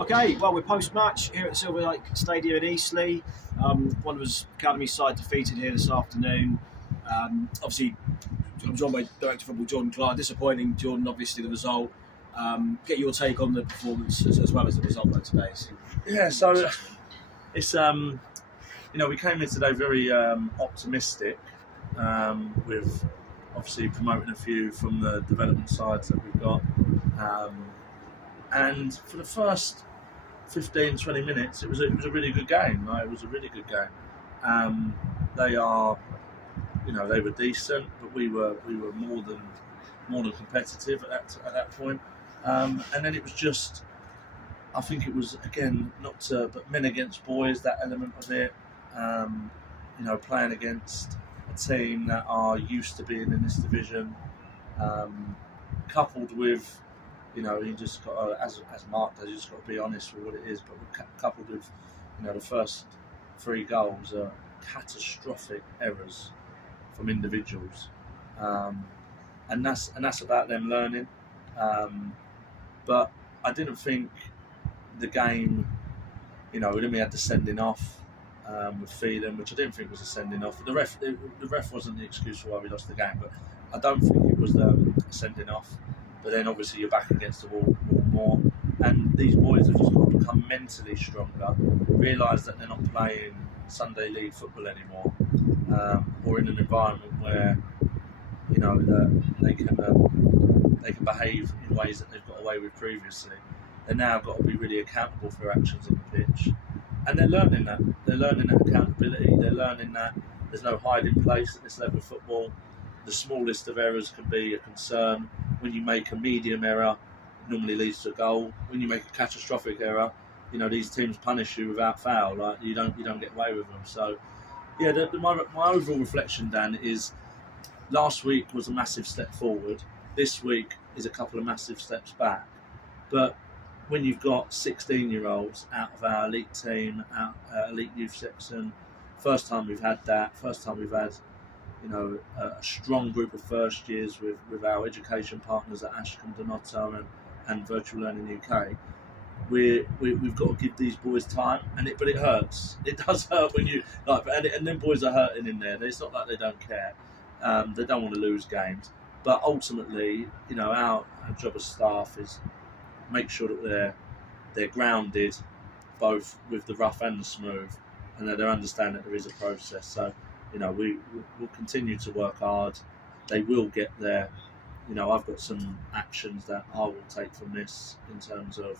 Okay, well, we're post-match here at Silver Lake Stadium in Eastleigh. Wanderers Academy side defeated here this afternoon. Obviously, I'm joined by Director of Football Jordan Clark. Disappointing, Jordan, obviously, the result. Get your take on the performance as well as the result though today. Yeah, so it's we came in today very optimistic with obviously promoting a few from the development sides that we've got, and for the first 15-20 minutes it was a really good game. It was a really good game. They were decent, but we were more than competitive at that point. And then it was just, I think it was again but men against boys, that element of it. Playing against a team that are used to being in this division, coupled with, you just got to, as Mark does, you just got to be honest with what it is. But coupled with, the first 3 goals are catastrophic errors from individuals, and that's about them learning. But I didn't think the game, then we had the sending off with Phelan, which I didn't think was a sending off. The ref wasn't the excuse for why we lost the game, but I don't think it was a sending off. But then obviously you're back against the wall more, and these boys have just got to become mentally stronger, realise that they're not playing Sunday League football anymore, or in an environment where that they can behave in ways that they've got away with previously. They've now got to be really accountable for their actions on the pitch, and they're learning that. They're learning that accountability. They're learning that there's no hiding place at this level of football. The smallest of errors can be a concern. When you make a medium error, it normally leads to a goal. When you make a catastrophic error, these teams punish you without foul. Like you don't get away with them. So, yeah, my overall reflection, Dan, is last week was a massive step forward. This week is a couple of massive steps back. But when you've got 16-year-olds out of our elite team, elite youth section, first time we've had that. First time we've had a strong group of first years with our education partners at Ashcombe Donato and Virtual Learning UK. We've got to give these boys time, but it hurts. It does hurt when you and then boys are hurting in there. It's not like they don't care. They don't want to lose games, but ultimately, our job as staff is make sure that they're grounded, both with the rough and the smooth, and that they understand that there is a process. So, we'll continue to work hard. They will get there. I've got some actions that I will take from this in terms of,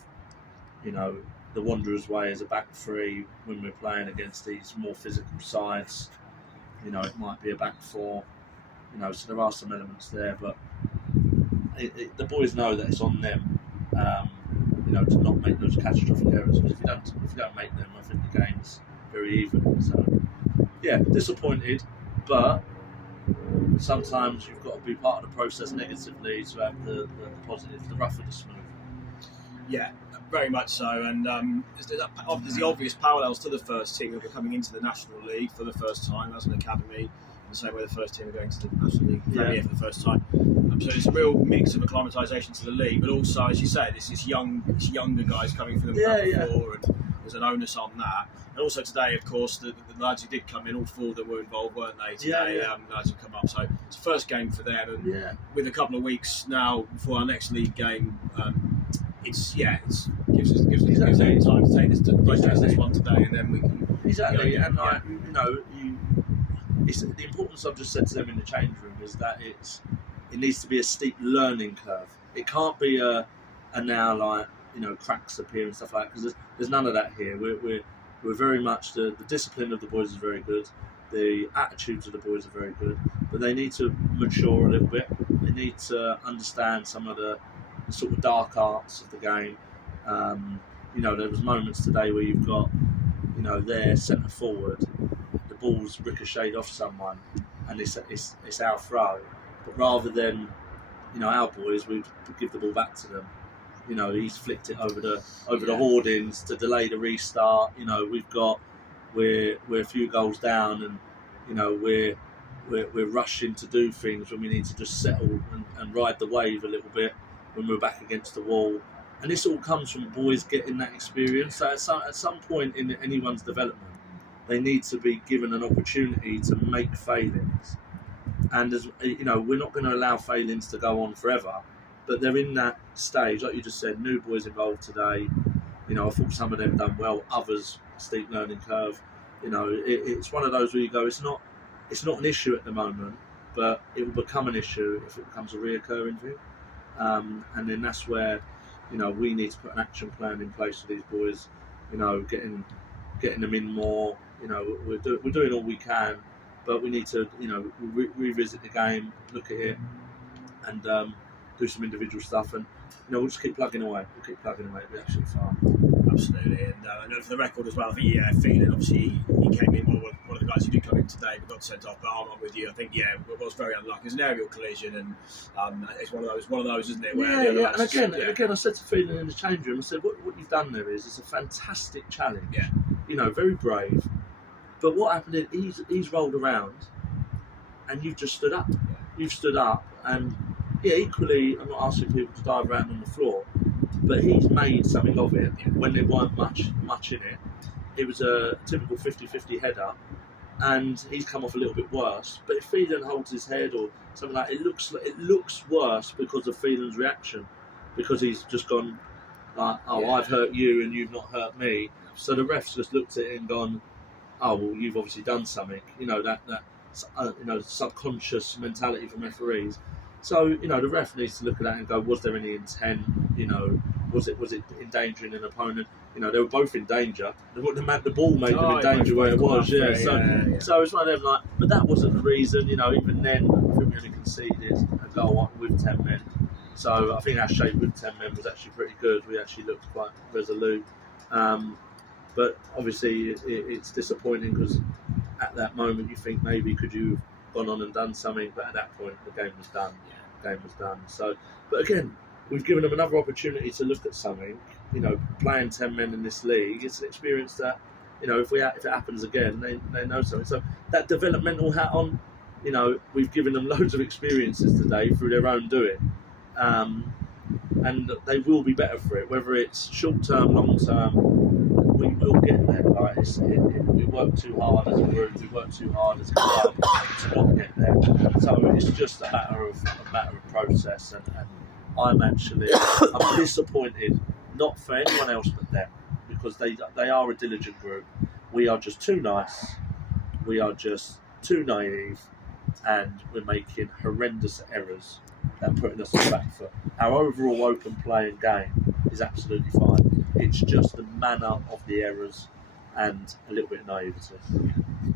the Wanderers' way as a back 3 when we're playing against these more physical sides. It might be a back 4. So there are some elements there, but the boys know that it's on them. To not make those catastrophic errors. Because if you don't make them, I think the game's very even. So, yeah, disappointed, but sometimes you've got to be part of the process negatively to have the positive, the rough and the smooth. Yeah, very much so. And there's the obvious parallels to the first team that were coming into the National League for the first time as an academy. The same way the first team are going to the National League Premier for the first time. So it's a real mix of acclimatisation to the league, but also, as you say, this is younger guys coming from the before, and there's an onus on that. And also today, of course, the lads who did come in, all 4 of them were involved, weren't they? Today, the lads who come up. So it's the first game for them, and with a couple of weeks now before our next league game, it gives us time to take this one today, and then we can It's the importance I've just said to them in the change room is that it needs to be a steep learning curve. It can't be a now cracks appear and stuff like that, because there's none of that here. We're very much the discipline of the boys is very good. The attitudes of the boys are very good, but they need to mature a little bit. They need to understand some of the sort of dark arts of the game. There was moments today where you've got their centre forward, the ball's ricocheted off someone, and it's our throw. But rather than, our boys, we'd give the ball back to them. He's flicked it over the hoardings to delay the restart. We're a few goals down, and we're rushing to do things when we need to just settle and ride the wave a little bit when we're back against the wall. And this all comes from boys getting that experience. So at some point in anyone's development, they need to be given an opportunity to make failings. And as you know, we're not going to allow failings to go on forever, but they're in that stage, like you just said. New boys involved today. You know, I thought some of them done well, others steep learning curve. You know, it's one of those where you go, it's not an issue at the moment, but it will become an issue if it becomes a reoccurring thing. And then that's where, you know, we need to put an action plan in place for these boys. You know, getting them in more. You know, we're doing all we can, but we need to, you know, revisit the game, look at it, and do some individual stuff. And you know, we'll just keep plugging away. It'll be absolutely fine. Absolutely, and for the record as well, I think feeling obviously he came in one of the guys who did come in today, but got sent off. But I'm with you. I think it was very unlucky. It's an aerial collision, and it's one of those, isn't it? Where And again, I said to Phelan in the change room, I said, what you've done there is it's a fantastic challenge. Yeah. You know, very brave. But what happened is he's rolled around, and you've just stood up. Yeah. You've stood up, and equally, I'm not asking people to dive around on the floor, but he's made something of it when there weren't much in it. It was a typical 50-50 header, and he's come off a little bit worse. But if Phelan holds his head or something like that, it looks worse because of Phelan's reaction, because he's just gone like, I've hurt you and you've not hurt me. So the ref's just looked at it and gone, oh well, you've obviously done something. You know, that subconscious mentality from referees. So, you know, the ref needs to look at that and go, was there any intent? You know, was it endangering an opponent? You know, they were both in danger. The ball made them in danger where it was, So it's one of them, like, but that wasn't the reason. You know, even then, I think we only conceded a goal with 10 men. So I think our shape with 10 men was actually pretty good. We actually looked quite resolute. But obviously, it's disappointing because at that moment you think maybe could you have gone on and done something, but at that point the game was done. So, but again, we've given them another opportunity to look at something. You know, playing 10 men in this league, it's an experience that, you know, if it happens again, they know something. So that developmental hat on, you know, we've given them loads of experiences today through their own doing, and they will be better for it. Whether it's short term, long term, we will get there. Like we work too hard as a group, we work too hard as a club to not get there. So it's just a matter of process, and I'm disappointed, not for anyone else but them, because they are a diligent group. We are just too nice, we are just too naive, and we're making horrendous errors and putting us on the back foot. Our overall open play and game is absolutely fine. It's just the manner of the errors and a little bit of naivety.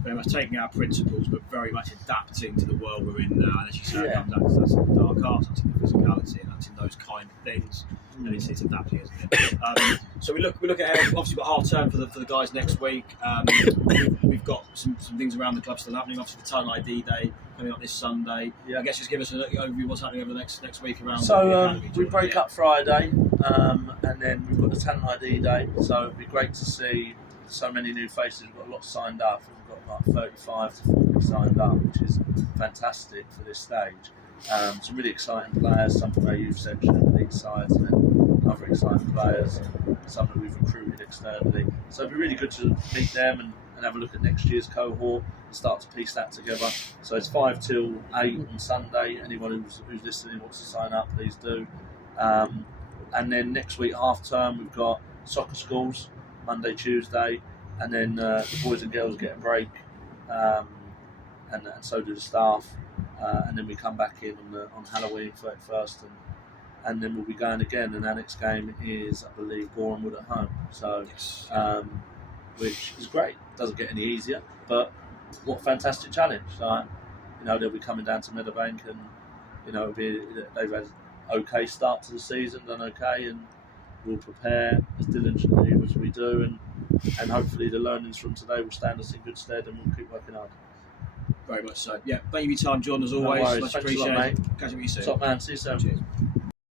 Very much taking our principles, but very much adapting to the world we're in now. And as you say, that's in the dark arts, that's in the physicality, and that's in those kind of things. And it's adapting, isn't it? So we look at obviously we've got half term for the guys next week. We've got some things around the club still happening. Obviously the Talent ID Day coming up this Sunday. I guess just give us an overview what's happening over the next week around. So the academy. we break up Friday, and then we've got the Talent ID Day. So it'd be great to see so many new faces. We've got a lot signed up. We've got like 35 to 40 signed up, which is fantastic for this stage. Some really exciting players, some from our youth section and elite sides, and then other exciting players, and some that we've recruited externally. So it'd be really good to meet them and have a look at next year's cohort and start to piece that together. So it's 5 till 8 on Sunday. Anyone who's listening wants to sign up, please do. And then next week, half term, we've got soccer schools, Monday, Tuesday, and then the boys and girls get a break, and so do the staff. And then we come back in on Halloween 31st, and then we'll be going again. And our next game is, I believe, Bournemouth at home. So, which is great. Doesn't get any easier, but what a fantastic challenge! Like, you know, they'll be coming down to Meadowbank, and you know, they've had okay start to the season, done okay, and we'll prepare as diligently as we do, and hopefully the learnings from today will stand us in good stead, and we'll keep working hard. Very much so. Yeah, thank you for your time, John, as always. No worries. Much Thanks appreciated. a lot, mate. Catch up with you soon. Top man. See you soon. Cheers.